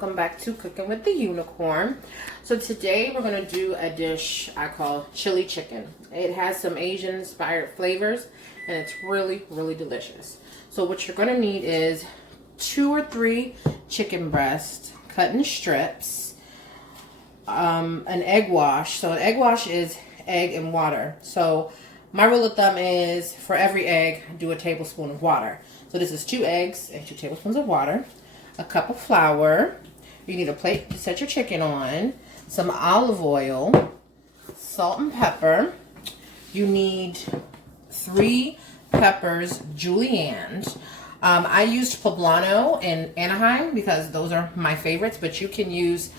welcome back to Cooking with the Unicorn. So today we're going to do a dish I call chili chicken. It has some Asian inspired flavors and it's really, really delicious. So what you're going to need is 2 or 3 chicken breasts cut in strips, an egg wash. So an egg wash is egg and water. So my rule of thumb is for every egg, do a tablespoon of water. So this is 2 eggs and 2 tablespoons of water, a cup of flour. You need a plate to set your chicken on, some olive oil, salt and pepper. You need 3 peppers julienned. I used poblano and Anaheim because those are my favorites, but you can use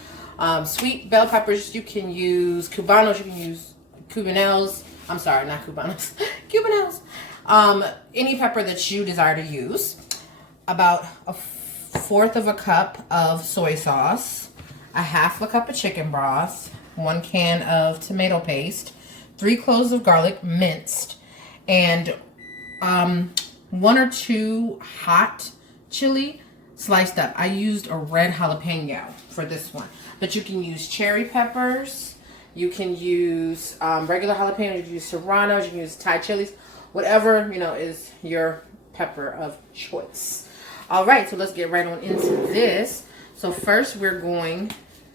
sweet bell peppers, you can use cubanos, you can use cubanelles. I'm sorry, not cubanos, cubanelles. Any pepper that you desire to use. About a 1/4 of a cup of soy sauce, a 1/2 cup of chicken broth, 1 can of tomato paste, 3 cloves of garlic minced, and 1 or 2 hot chili sliced up. I used a red jalapeno for this one, but you can use cherry peppers. You can use regular jalapenos, you can use serranos, you can use Thai chilies, whatever, is your pepper of choice. All right, so let's get right on into this. So first we're going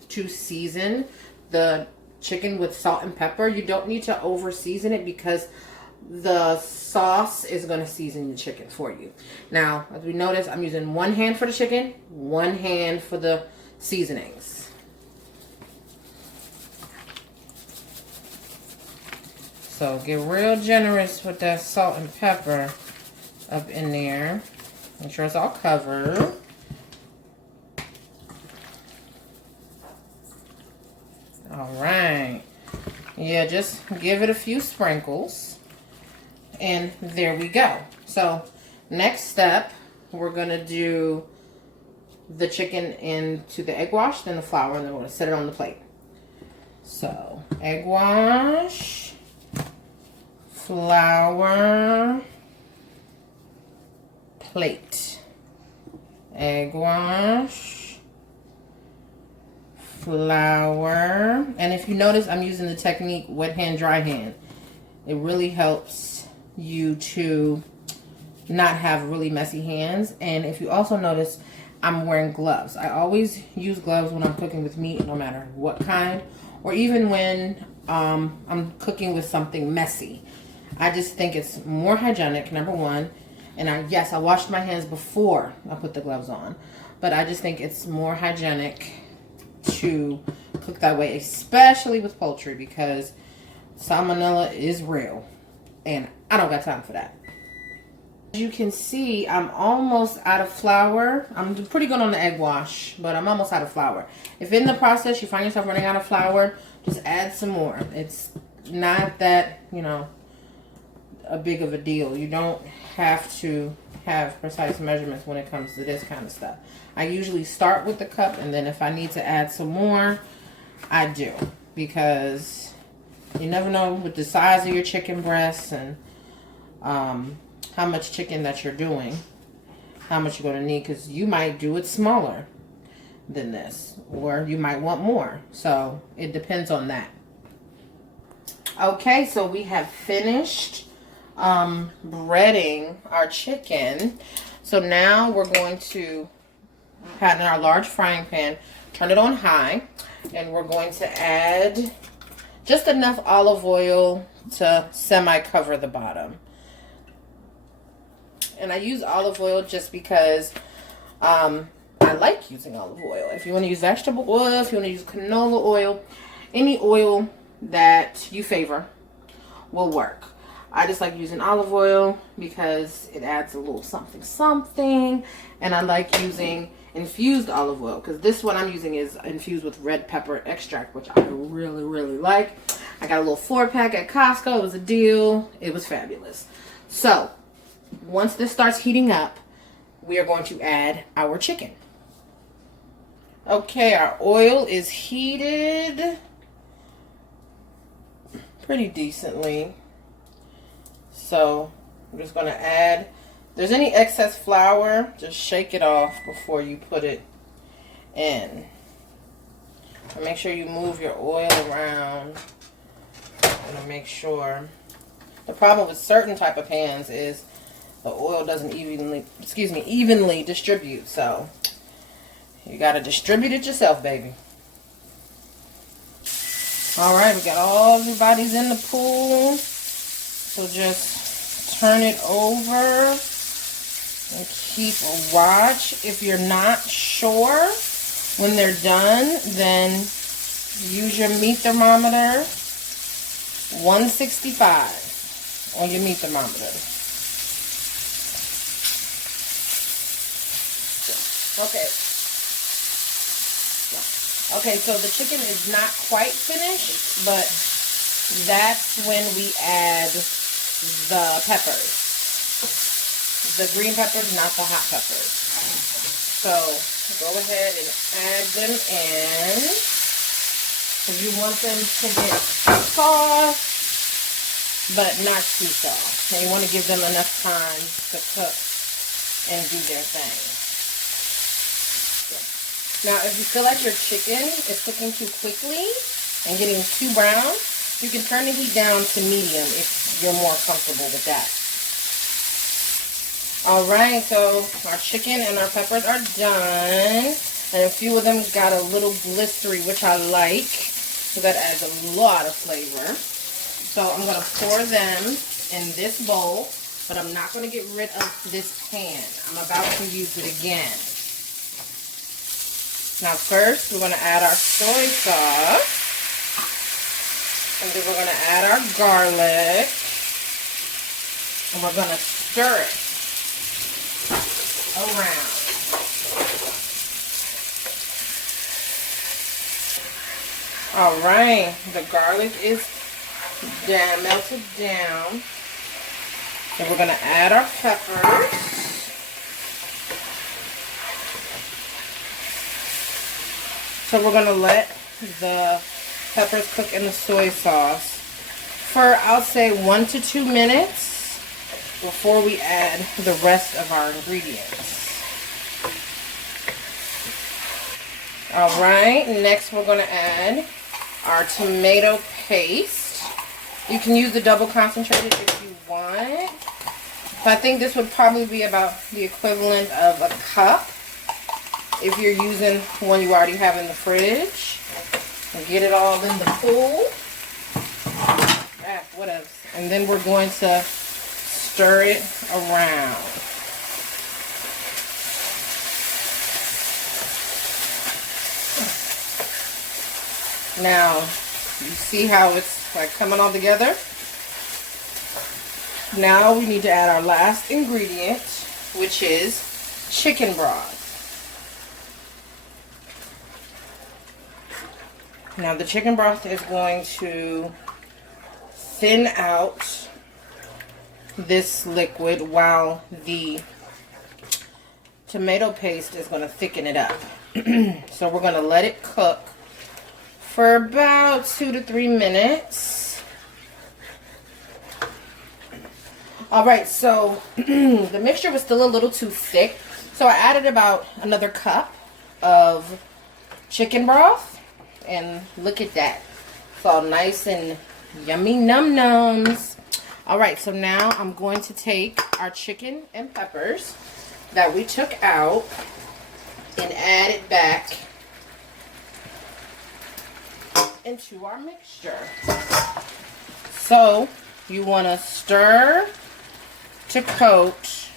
to season the chicken with salt and pepper. You don't need to over season it because the sauce is going to season the chicken for you. Now, as we notice, I'm using 1 hand for the chicken, 1 hand for the seasonings. So get real generous with that salt and pepper up in there. Make sure it's all covered. All right. Yeah, just give it a few sprinkles. And there we go. So next step, we're going to do the chicken into the egg wash, then the flour, and then we're going to set it on the plate. So egg wash. Flour, plate, egg wash, flour, and if you notice, I'm using the technique wet hand, dry hand. It really helps you to not have really messy hands. And if you also notice, I'm wearing gloves. I always use gloves when I'm cooking with meat, no matter what kind, or even when I'm cooking with something messy. I just think it's more hygienic, number one. And I washed my hands before I put the gloves on. But I just think it's more hygienic to cook that way, especially with poultry, because salmonella is real. And I don't got time for that. As you can see, I'm almost out of flour. I'm pretty good on the egg wash, but I'm almost out of flour. If in the process you find yourself running out of flour, just add some more. It's not that, a big of a deal. You don't have to have precise measurements when it comes to this kind of stuff. I usually start with the cup, and then if I need to add some more, I do, because you never know with the size of your chicken breasts and how much chicken that you're doing, how much you're going to need, because you might do it smaller than this, or you might want more. So it depends on that. Okay, so we have finished breading our chicken. So now we're going to have in our large frying pan, turn it on high, and we're going to add just enough olive oil to semi-cover the bottom. And I use olive oil just because I like using olive oil. If you want to use vegetable oil, if you want to use canola oil, any oil that you favor will work. I just like using olive oil because it adds a little something, and I like using infused olive oil because this one I'm using is infused with red pepper extract, which I really, really like. I got a little 4-pack at Costco. It was a deal. It was fabulous. So once this starts heating up, we are going to add our chicken. Okay, our oil is heated pretty decently. So I'm just going to add, if there's any excess flour, just shake it off before you put it in. And make sure you move your oil around. And make sure. The problem with certain type of pans is the oil doesn't evenly distribute. So you got to distribute it yourself, baby. Alright, we got all everybody's in the pool. So just turn it over and keep a watch. If you're not sure when they're done, then use your meat thermometer. 165 on your meat thermometer. Okay, so the chicken is not quite finished, but that's when we add the peppers. The green peppers, not the hot peppers. So go ahead and add them in. If you want them to get soft, but not too soft. And you want to give them enough time to cook and do their thing. Now, if you feel like your chicken is cooking too quickly and getting too brown, you can turn the heat down to medium if you're more comfortable with that. Alright, so our chicken and our peppers are done. And a few of them got a little blistery, which I like. So that adds a lot of flavor. So I'm going to pour them in this bowl. But I'm not going to get rid of this pan. I'm about to use it again. Now first, we're going to add our soy sauce. And then we're going to add our garlic. And we're going to stir it around. Alright, the garlic is melted down. And we're going to add our peppers. So we're going to let the peppers cook in the soy sauce for, I'll say, 1 to 2 minutes before we add the rest of our ingredients. Alright, next we're going to add our tomato paste. You can use the double concentrated if you want. But I think this would probably be about the equivalent of a cup if you're using one you already have in the fridge. And get it all in the pool. Whatever. And then we're going to stir it around. Now, you see how it's like coming all together? Now we need to add our last ingredient, which is chicken broth. Now the chicken broth is going to thin out this liquid while the tomato paste is going to thicken it up. So we're going to let it cook for about 2 to 3 minutes. Alright, so the mixture was still a little too thick. So I added about another cup of chicken broth. And look at that. It's all nice and yummy num-nums. Alright, so now I'm going to take our chicken and peppers that we took out and add it back into our mixture. So you want to stir to coat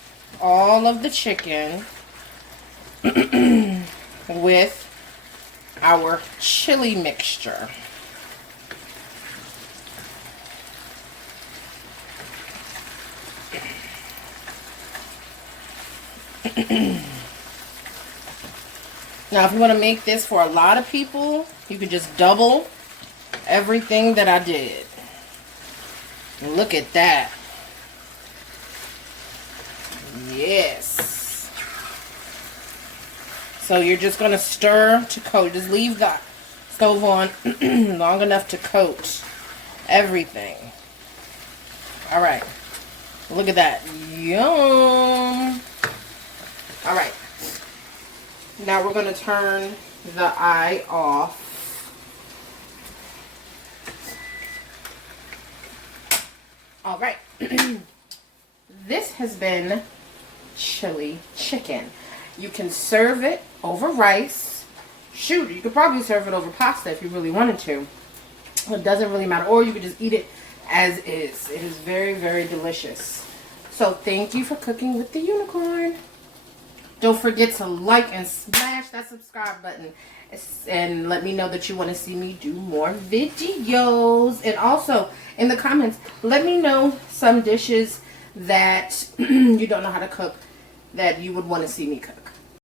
all of the chicken with our chili mixture. Now if you want to make this for a lot of people, you can just double everything that I did. Look at that. Yes. So you're just going to stir to coat. Just leave the stove on long enough to coat everything. Alright. Look at that. Yum. Alright. Now we're going to turn the eye off. All right. This has been chili chicken. You can serve it over rice. Shoot, you could probably serve it over pasta if you really wanted to. It doesn't really matter. Or you could just eat it as is. It is very, very delicious. So thank you for cooking with the unicorn. Don't forget to like and smash that subscribe button. And let me know that you want to see me do more videos. And also, in the comments, let me know some dishes that you don't know how to cook that you would want to see me cook.